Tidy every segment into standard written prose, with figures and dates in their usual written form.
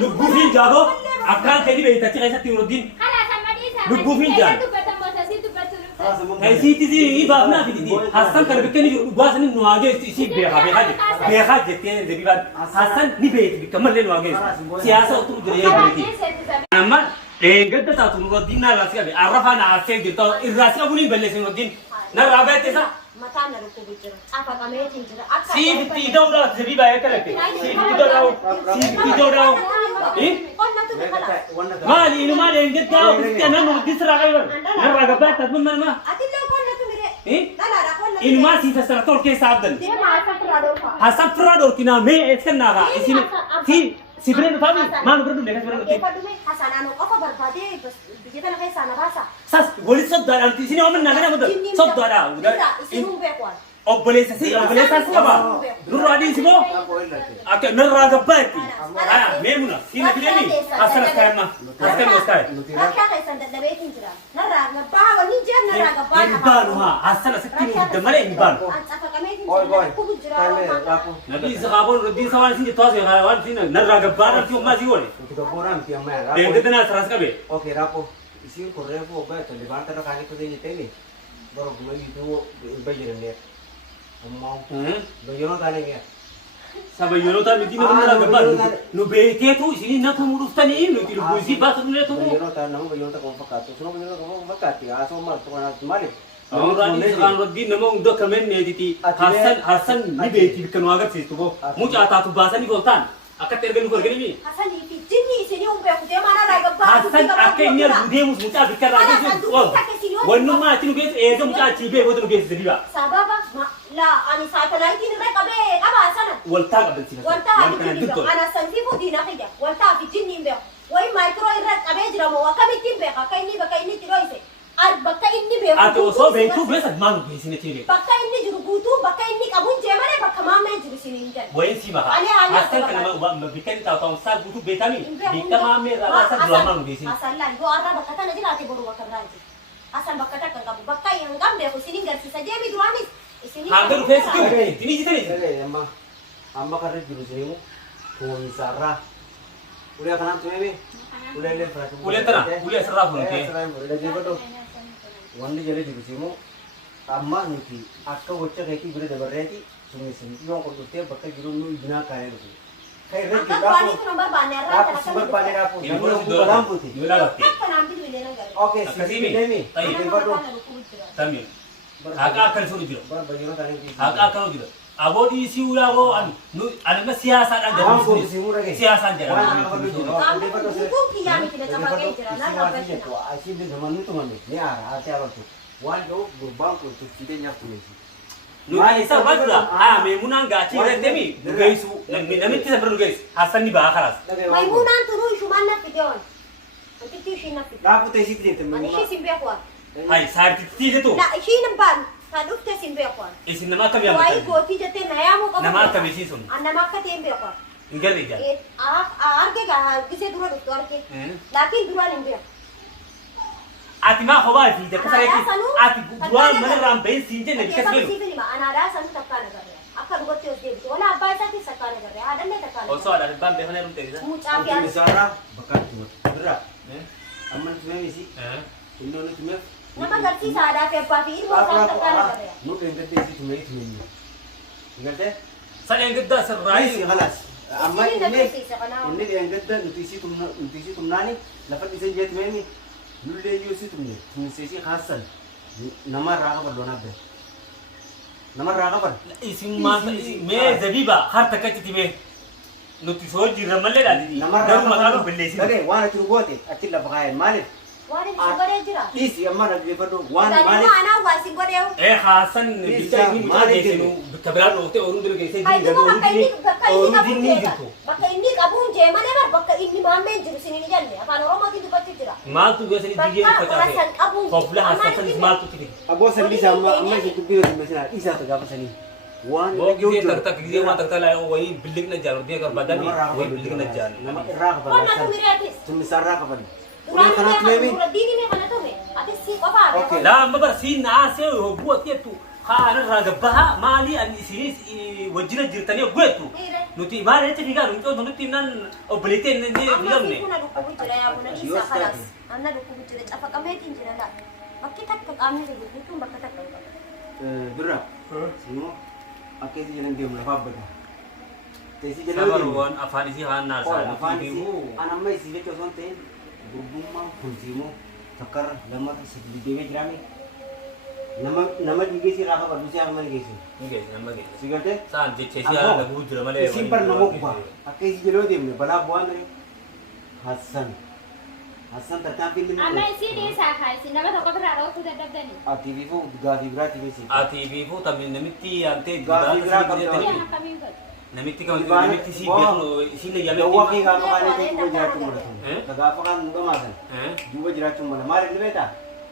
lubbuufin jaabo akkaan ta'e beeytatti keessatti Nuruddin lubbuufin jaabo. Isiitis baafnaa fiditi Hassan kana bikkanii jiru baasni nu hageessu isii beekaa jettee deebiifadha. Hassan ni beekti bikka malee nu hageessu siyaasa utuu jira eeguuti. Amma dheeggadda taatu Nuruddin narraa si qabe arrafaan aarsee jirtu irraa si qabuun hin balleessin Nuruddin narraa beektesaa. Mataan na rukubi jira. Apa kameetiin jira. Siifti ida'uudha deebii baay'ee kalaqe. Siifti ida'uudha. Siifti ida'uudha. Maali inumaa dheeggaddaa ofitti nama Nuruddin sirraa qaban narraa gabbaa taatu mana. Atillee qonna tumire. Inumaa siifa sana tol keessaa abdan. Hassan firraa dhorkinaa mee eessannaa kaa isin si bireen dhufaafi maal bira dhufne kas bira dhufte. Hasanaan qofa barbaadee biyya kana keessaa na baasa. Sas walitti soddaadhaan isin yoo minna kana mudan soddaadhaa. Isin beekwaan. Obboleessa qaba. Nurraa dhiisi moo akka narraa gabbaa itti. Meemuna siina fideemi akkanas kaayamma akkanas kaayam. Rakkaa keessan dadhabeetiin jira. Narraa gabbaa waliin jira narraa gabbaa. Hin baanu haa asana sitti nu gudda malee hin baanu. Qameetiin jira. Nabi isa qaaboon Nuruddin sawaan isin jettu haasee waan isin narraa gabbaa dhabdi hommaa si goone. Deeggarda naa siraas qabe. Okay, rapo. Isin korree fuu obbo Tole baata irra kaanii kutee jetteeni bara guma yituu bayyirannee. Ammoo bayyiroo taanee mi'a. Sabayyoota miti nama narraa gabbaa nu beekeetu isin na tumuu dhuftanii nuti lubbuu isii baatu dhufnee tumuu. Bayyiroo taanee nama bayyiroo qabu fakkaatu. Sunoo bayyiroo qabu fakkaatti. Haasoo maal tuqanaatti maaliif? Nuruddin nama hunda kameen neetiti Hassan ni beekti bikka nu agarsiistu boo mucaa taatu baasanii gooftaan akkatti erga nu arganii. Hasanii fi jinni isinii humbeeku deemaa narraa gabbaa. Hassan akka inni argu deemus mucaa bikka irraa geessu wannummaa achi nu geessu eega mucaa achii bee booda nu geessu diba. Sababa ani saatalaayitiin irra qabee qabaa sana. Waltaa qabdansiifata. Waltaa abiddi ana sanfiifuu diina kiyya waltaa fi jinni hin beeku. Wayi maayikiroo irra qabee jira moo akkamittiin beeka akka inni bakka inni itti dhoyise. Bakka inni beeku. Ati osoo beektuu beesan maal nu geessine tiire. Bakka inni jiru guutuu bakka inni qabuun jee malee bakka maammee jiru isiniin jedhe. Wayin si maka. Hassan kana bikka inni taa'u saa guutuu beekami bikka maammee irraa baasa dura maal nu geessine. Hassan laan yoo arraa bakka tana jiraate boru bakka biraa jiru. Hassan bakka takka qabu bakka hin qabneeku isiniin garsiisa deemi duraanis. Hanga dhufeessi jiru ittiin ijjitanii. Amma karri jiru seemu kuumisarraa. Ulee kanaan tumeemi. Ulee illee firaatu. Ulee tana ulee asirraa fuudhee. Wanni jala jiru seemu amma nuti akka gocha keetii bira dabarreeti sumisinti yoo qulqullutee bakka jiru nu ijinaa kaayee dhufu. Kan irra jiru raafuu barbaanee raafuu namni raafuu balaan buuti. Okay, deemi. Tamil. Haqa akkan suru jira. Haqa akkan jira. Aboodii si ulaa boo anuma siyaasaadhaan jedhamu siyaasaan jedhamu. Nuti isa badda Meemunaan gaachii irra deemi geessu namitti isa bira geessu Hassan ni ba'a karaas. Meemunaan turuu ishumaan nafti deewan. Wanti ishiin nafti. Raafuu ta'e sitti deemte Ani ishii sin beekuwan. Hai saartitti jetu. Na ishiin hin baanu. Kan dhufte sin beekuwan. Isin nama akkamii amma Waayee gootii jettee na yaamuu qabu. nama akkamii siin sun Nama akka ta'e hin beekuwan. hin garre ijaa. Arge gaa gisee dura dhuftu arge. Laakiin duraan hin beeku. Ati maa kophaa fi jakka sareetti ati duraan mana irraan bahin siin jenne bikkas beelu. Anaadaa sanuu takkaan agarre. Akka dhugatti os deebitu. Wala abbaa isaatiin takkaan agarre. Haadhallee takkaan agarre. Osoo haadhaan abbaan beeknee dhumte isa. Mucaa fi Kuumisarraa bakka bira. Amma tumeemisi. Indoonni tumeef. nama garsiisa aadaa fi abbaa fi ilmoo isaa takkaan agarre. Nuti hin gaddeessi tumee tumee. Galte? Sadeen giddaa sirraayii. Khalas. Amma Isin inni agarsiisa kanaa. yang gadda nuti isi tumnaani lafa isee jeet meeni lullee yoo isi tumne tumseesi Hassan nama irraa qaban loon abbe. Nama irraa qaban. Isin maanta mee zabiba har takkatti mee nuti soo jirra malee dhaadhi. Garuu maqaa nu balleessin. Dhagee waan ati goote achi lafa kaayeen maaliif? Waan inni si godhee jira. Dhiisi amma dhaggeeffadhu waan Maaliif? maaliif? Anaa waan si godheewu. Hassan bicha inni mucaa geessinu bakka biraa dhoofte ooluu dura geessee Hayyuu bakka inni ooluu qabuun dinni jeeqa. jirtu. Bakka inni qabuun jee malee bar bakka inni maammeen jiru sinin jenne afaan oromootiin dubbachuu jira. Maaltu geessanii biyyee Bakka facaase. Hassan qabuun Hofla Hassan sanis maaltu tiri. Aboo sallisa amma isa dubbii yoo tumesina dhiisaa ta gaafatanii. Waan Gizee taktak gizee waan taktak laa wayii billigna jaalu dee garbaadami wayii billigna jaalu. nama irraa qaban. Qonna tumireetis. Tumisarraa qaban. Duraan Kanatti illee meemi? dura diinii kana tume. Ati si qofaa Okay. Laa amma bar siin naasee hobbuu ati jettu أنا راجبها مالي أن يصير وجنا جرتني وقلتو نتي ما رأيت في قالوا نتو نتي نان أبليتين نجي أما فيلمني في كنا لكم بجرا يا أبو نجيسا خلاص أنا لكم بجرا أفكر ما يتنجنا لا بكتك كأمي رجل نتوم بكتك Birra, semua pakai si jalan dia mulai beda. Tesi jalan Sabar dia. wan afan isi han nasa Afan si, anak mai si betul sonte, berbuma kunci mu, takar lamar si dewe jerami. Nama juga si raka baru si aman gitu. Oke nama gitu Sigarte? San ceci ada lagu drama le Simpar nama kupa. Pakai si jalan dia mulai bala buan ni. Hasan tertampil ni. Ama isi di sakai si nama toko berarau tu tetap dani. TV fu, gavi berat TV si. TV fu tapi namiti ante Gavi berat Iya kami juga. namiti kau namiti si biar lo sini ya Dawa namiti ki ka ka ni ko jira tu mula. Kagapa kan ndo masan. Juga jira tu mula. Mari ni beta.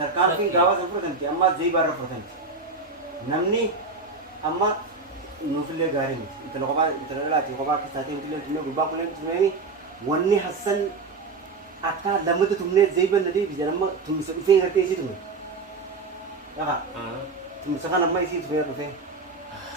Terkampil gawa sampai nanti amma zai barra pertanti. Namni amma nufile gari ni. Itu lokaba itu lelaki lokaba kita tadi nufile tu gubang punya tu ni. Wanni Hasan akka lama tu tumne zai ban nadi bicara amma tum sefe ngerti sih tum. Ya kak. Tum sekarang amma isi tu tu fe.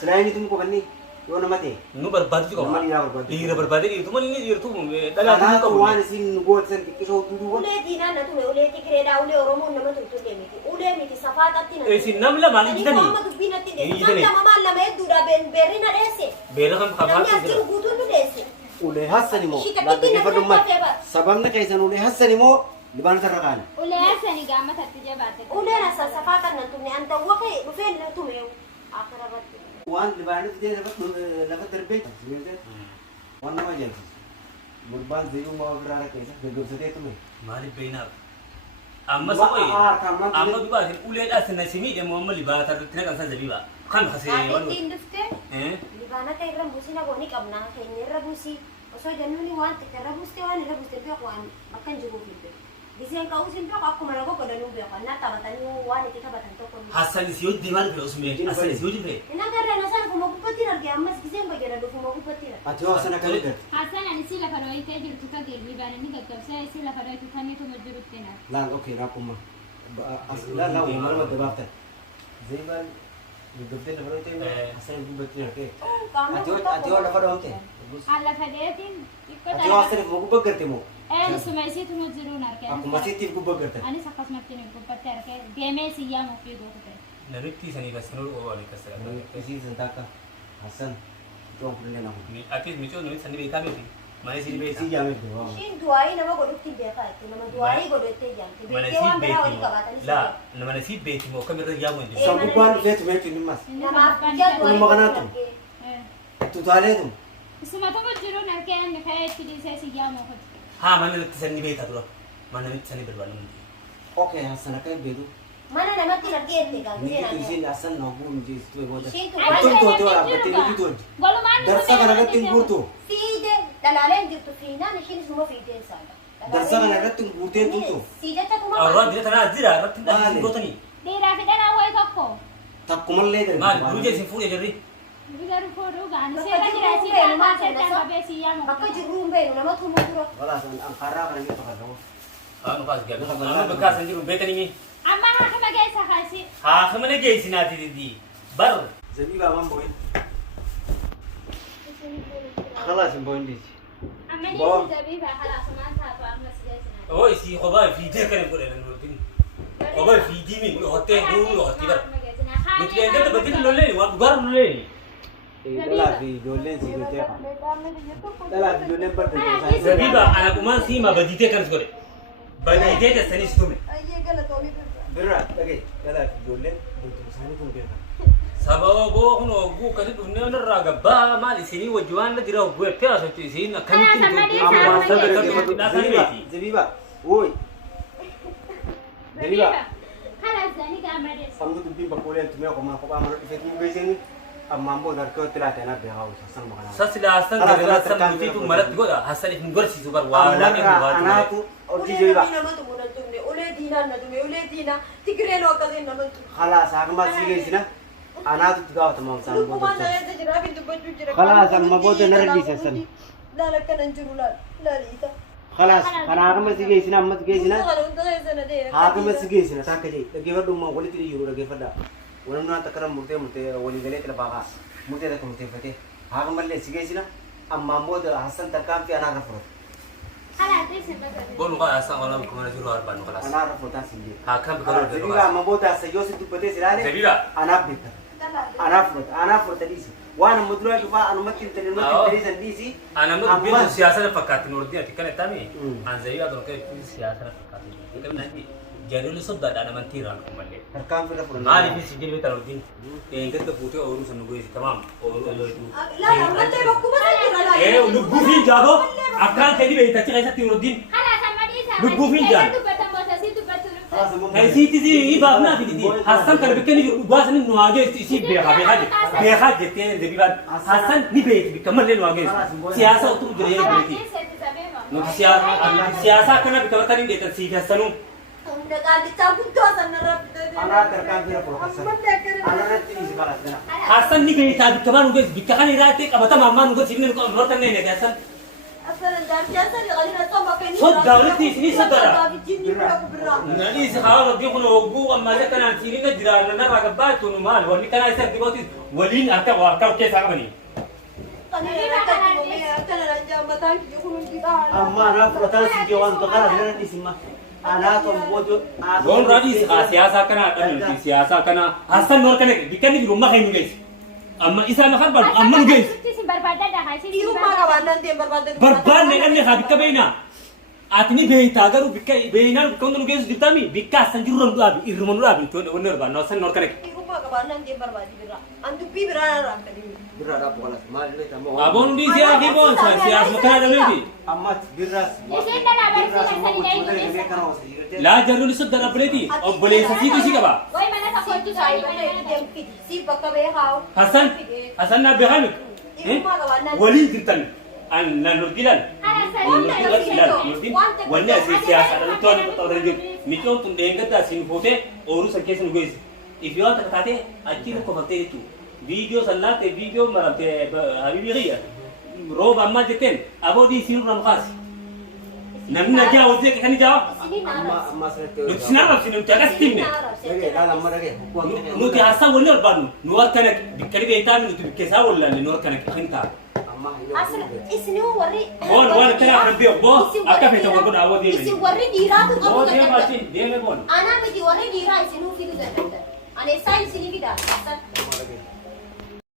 Selain itu muka ni. Yo nama te. nu berbadu juga Nama dia berbadu. Ira berbadu itu mana ini itu dalam Karena tu tu wan sin nugot sen kisah tu dua. Ule dina na tu ule tikreda ule oromo nama tu miti ule miti safat ati na si namla mali kita ni Mama tu bina ti de Kita ni. mama mama me dura ben berina dese bela kan Nanya khabar aciru gutun tu dese Ule Hasan mo. Kita Lagi kita di nak rumah. apa Sabang na kaysa ule Hasan mo. Di mana terrakan? Ule sani gama tati jabate. Ule na sa safatan na tu ne anta wakai rufel na tu me akhirabat Wan di mana tu dia dapat terbit. Wan nama je. Murban zeyu mau berada kaysa. Gegap sete tu me. mali benar amma sokoi amma biba ule da sana simi de mo mali ba tar tina kan sa zabiba kan khase wal Ati industri di mana kay rambusi na goni kabna kay ni rabusi oso janu ni wan te rabusti wan rabusti pe wan makan jugo filbe disian kau sin pe aku marago ko danu be kan na tabatan ni wan te tabatan to ko hasan siyo diwan ke usme hasan siyo dibe ina garra na sana ko mo kupati na gya mas kisen ko jara do ko mo kupati na Ati Hasan kali kat. Hasan ani sila faroi te jiru tuka girbi bana ni gaggab sai sila faroi tu thani tu majuru tena. Lan okey rakuma. Asla la umar ma dabata. Zeban gegap te dapat te Hasan bu betul ke. Ati wala fa dom te. Alla fadetin ikko Ati Hasan mo gubag karte mo. sumai si tu majuru narke. Aku masih tip gubag karte. Ani sakas mati ni ko patter ke game si ya mo fi do ko. namiti sani kasnul o wali kasara Kasi sentaka Hasan. Itu ang punya nama. ni atis micho no sani be kabe mane sini be Si jamin tu. shin duai na go dukti be ka te na duai go de te jam te mane be si wan be bera wali ka bata ni la na mane si be mo kamera ya mo ndi Sabukan vet vet ini mas. na ma ja duai Ano makan natin? Tu tali tu. Suma tu majuru narke an khay ti sai si ya mo ko. ha mane sani be ta duro mane sani berbalu Okey Hasan akan bedu. mana na mati na gete ka Ni gina tu na isin Hasan nagu ni tu boda. shin tu Ay, Betul wai tu tu orang betul itu tu. Golo man. Darsa kan agak tinggur tu. fi de dalalen dir tu fi na ni shin suma fi de sa Darsa kan agak tinggur tu tu. si de ta kuma awra dia tana azira ratin da Mane. gotani Dira fi dara hoy tokko. Tak kumal leder. ma guruje sin fu ya jarri Bigaru ko do gan Baka se ba dira si jiru ba be, se no, ta nasa? ba be si ya mo. maka jurumbe na ma tumu duro Wala ang kara kan itu kan. anu pas gabe anu bekas sanjiru be tani mi Amma ha ka magay sa kasi. ha khamane ge sinati di bar Zabi ba man boy. خلاص boy di. Amma ni Bo. si Zabi ba khalas man ta pa amma si Zabi. o isi khoba fi de kan ko le no din khoba fi di mi hote du hote bar mutle de badil lo le wa gar lo le Dala di dolen si gete ka. Dala di dolen par de. zabiba ana kuma si ma badite kan skore badite de sani stume ayye gala to mi Berra, lagi. Dala di dolen untuk sani tu dia. sababa bo kuno gu kadi dunne on raga ba mali sini wajuan la dira gu te aso ti sin kan Kaya tin sama dia, amma sama sabar dia. kan da kan beti Zabiba. Woi. Zabiba. Khalas zani ka amade. Sambu tu bimba kolen tu me ko ma ko ba ma ifet mu gesen amma mbo dar ko tela tena be hawo san mo kana. sasila asan gare na sam muti tu marat goda hasan ibn gorsi zubar wa la ke wa Ana tu odi Zabiba. na ma tu mun tumne ule dina na tume ule dina tigre lo ka din na ma tu Khalas aku masih gesi na. Ana tu tiga tamam san lu bo. kuma na ya jira bin tu baju jira Khalas amma bo de nar di sesan. la la kan juru la la lita Khalas kana aku masih gesi na amma gesi na. kana unta ya sana de Aku masih gesi na tak je. Lagi wa dumma wali tiri yuru lagi fada. ونمنا تكرم مرتي ولي باقا مرتي لك مرتي فتي هذا ملي سيجيسنا أما مود حسن تركام في أنا رفض خلاص ليش بقى بقول نقول أصلا ولا كمان جرو أربعة خلاص أنا رفض تاسيجي هاكم بقول زبيبا أما بود سيجوس تبتدي سلالة زبيبا أنا بيت أنا رفض تديسي وأنا مدري شوفا أنا ممكن تديسي تديسي أنا ممكن سياسة فكرت نوردي أتكلم تامي عن زبيبا دون كي سياسة فكرت لكن نجي جانولي صدق أنا من تيران كمالي تركام في رفض ما لي في سجل بتاعودين إيه قلت فوتي أورو سنوغوي تمام أورو لويتو لا لا ما تبغى كم إيه لبوفين جابو أكان كذي بيتا تيجي تيرودين خلاص أما دي لبوفين جان هاي سيتي زي بابنا في دي حسن كان بكني جواز من نواجه سي بيها جتين زبيبا حسن نبيت بكمل نواجه سياسة أو تقول جريه بيتي نو سياسة كنا بكمل كارين ديتا سياسة أنا تركام في رفض أنا نتيجي خلاص حسن نبيت بكمل نواجه بكمل راتك أبدا ماما نقول سيبني نقول كنا نيجي حسن صد دولتي سني صدرا نادي سخاوة دي خلنا وجو أما جت أنا سيرين جدار لنا رقبات ونمال ولي كان يصير دبوتي ولين أركب وأركب كيس عمني أما أنا رفض تاسيجي وأنا تقرأ هنا نسمع أنا توم بودو Don radi siyasa kana dan siyasa kana Hasan nor kana bikan di rumah kayu guys. Amma isa na kharban amma guys. Barban ne kan ne ha bikka beina. Atni beita garu bikka beina kon no guys ditami bikka san jurron du abi irmon du abi to wonner ba no san nor kana. برا راب خلاص ما لي تمام Abon di siyasa bon siyasa kana da lagi. أما برا La jarul sudara boleh oh boleh sasi tu sih kaba. Hasan na behal. Wali dirtan an na nurdilan. Wali asli siyasa ada tuan atau rejim. Mikro tu dengar dah sin fote oru sakit sin guys. If you want to kata acih ko fakte itu. Video salah te video malam te habibi ria. Rob amma jeten. Abo di sin ramkas. Nabi nak jauh je kan jauh. أما سنتي Lu sinarap sinum jaga stimne. لقي هذا مرة لقي Nu ti asa wonner banu. Nuar kanak bikkari beitan nu tu bikkesa wala ni nuar kanak khinta. أما Bon kana rabbi bo akka feta ko dawo di. Bo dia mati dia me bon. أنا بدي وري ديرا يسنو في ده. أنا سايل سني كده.